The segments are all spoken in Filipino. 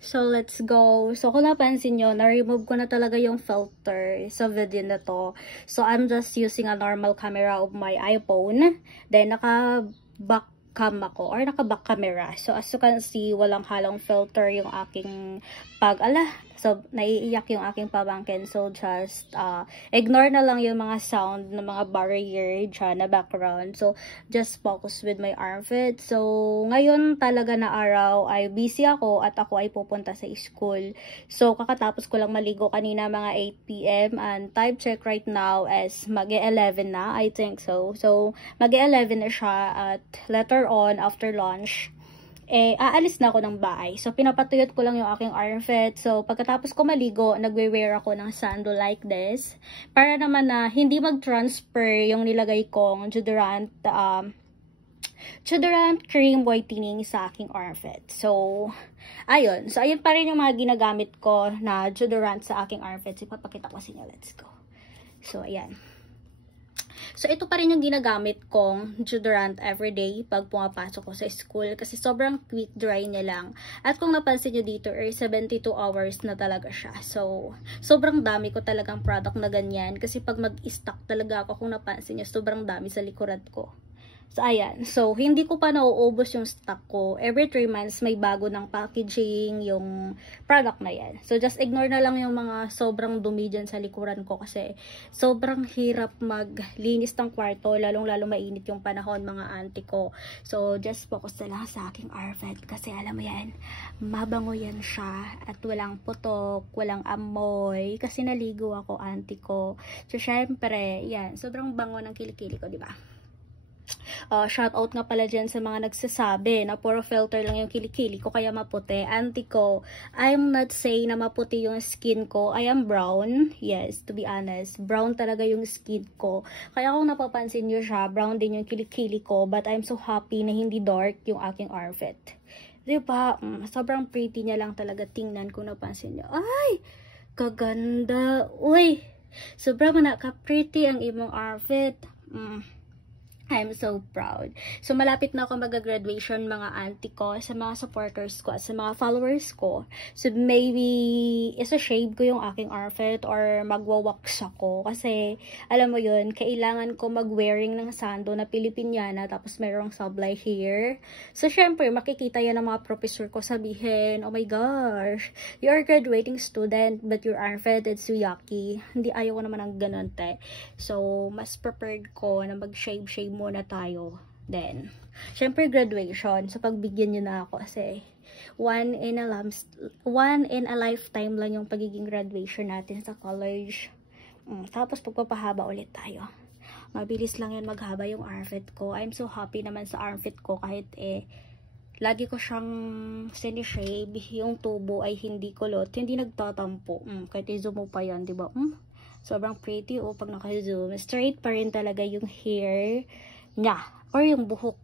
So, let's go. So, kung napansin nyo, na-remove ko na talaga yung filter sa video na to. So, I'm just using a normal camera of my iPhone. Then, naka-back cam ako or naka-back camera. So, as you can see, walang halong filter yung aking So, naiiyak yung aking pamangkin. So, just ignore na lang yung mga sound ng mga barrier dyan na background. So, just focus with my arm fit. So, ngayon talaga na araw ay busy ako at ako ay pupunta sa school. So, kakatapos ko lang maligo kanina mga 8 PM and time check right now is mag-11 na, I think so. So, mag-11 na siya at later on, after lunch, aalis na ako ng bahay. So, pinapatuyot ko lang yung aking arm fit. So, pagkatapos ko maligo, nagwe-wear ako ng sandal like this. Para naman na hindi mag-transfer yung nilagay kong deodorant cream whitening sa aking arm fit. So, ayun. So, ayun pa rin yung mga ginagamit ko na deodorant sa aking arm fit. So, ipapakita ko sa inyo. Let's go. So, ayan. So, ito pa rin yung ginagamit kong deodorant everyday pag pumapasok ko sa school kasi sobrang quick dry niya lang. At kung napansin nyo dito, 72 hours na talaga siya. So, sobrang dami ko talagang product na ganyan kasi pag mag-stock talaga ako, kung napansin nyo, sobrang dami sa likuran ko. So, ayan. So, hindi ko pa nauubos yung stock ko. Every 3 months, may bago ng packaging yung product na yan. So, just ignore na lang yung mga sobrang dumi dyan sa likuran ko kasi sobrang hirap maglinis ng kwarto, lalong-lalo mainit yung panahon, mga auntie ko. So, just focus na lang sa aking arvet kasi alam mo yan, mabango yan siya at walang putok, walang amoy kasi naligo ako, auntie ko. So, syempre, yan, sobrang bango ng kilikili ko, di ba? Shout out nga pala dyan sa mga nagsasabi na puro filter lang yung kilikili ko kaya maputi. Auntie ko, I'm not saying na maputi yung skin ko. I am brown. Yes, to be honest. Brown talaga yung skin ko. Kaya kung napapansin nyo siya, brown din yung kilikili ko. But I'm so happy na hindi dark yung aking outfit. Diba? Sobrang pretty niya lang talaga tingnan kung napansin nyo. Ay! Kaganda! Uy! Sobrang naka-pretty ang imong outfit. I'm so proud. So, malapit na ako mag-graduation mga auntie ko, sa mga supporters ko, at sa mga followers ko. So, maybe isa-shave ko yung aking outfit or magwa-wax ako. Kasi, alam mo yun, kailangan ko mag-wearing ng sando na Pilipiniana tapos mayroong sablay here. So, syempre, makikita yan ng mga professor ko sabihin, oh my gosh, you're a graduating student but your outfit is so yucky. Hindi, ayaw ko naman ng ganun, te. So, mas prepared ko na mag-shave muna tayo. Then, syempre graduation. So, pagbigyan nyo na ako kasi one in a lifetime lang yung pagiging graduation natin sa college. Tapos, pagpapahaba ulit tayo. Mabilis lang yan maghaba yung armpit ko. I'm so happy naman sa armpit ko kahit lagi ko siyang sinishave. Yung tubo ay hindi kulot. Hindi nagtatampo. Kahit i-zoom mo pa yan, diba? Sobrang pretty pag naka-zoom. Straight pa rin talaga yung hair niya. Or yung buhok.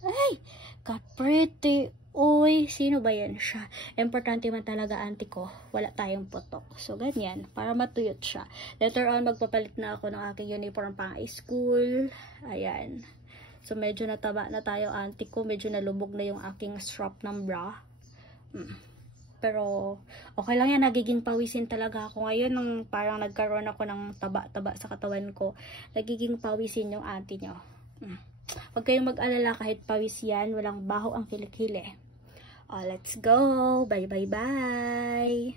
Ay! Ka-pretty. Uy, sino ba yan siya? Importante man talaga, auntie ko. Wala tayong putok. So, ganyan. Para matuyot siya. Later on, magpapalit na ako ng aking uniform pang school. Ayan. So, medyo nataba na tayo, auntie ko. Medyo nalubog na yung aking strap ng bra. Pero, okay lang yan. Nagiging pawisin talaga ako ngayon. Nung parang nagkaroon ako ng taba-taba sa katawan ko, nagiging pawisin yung auntie nyo. Huwag kayong mag-alala kahit pawis yan. Walang baho ang kilikili. Let's go. Bye, bye, bye.